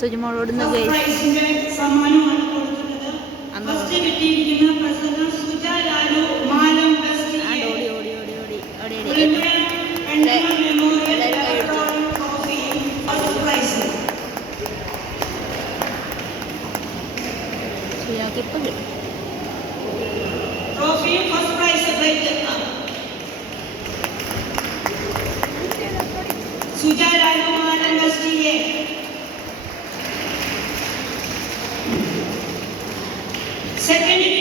സുജിമോളോട് അന്ന് ഓടി ഓടി ഓടി ഓടി ഓടി ഓടി എല്ലാവരും കൈയടിച്ചു. സുജാക്ക് ഇപ്പം കിട്ടും. Second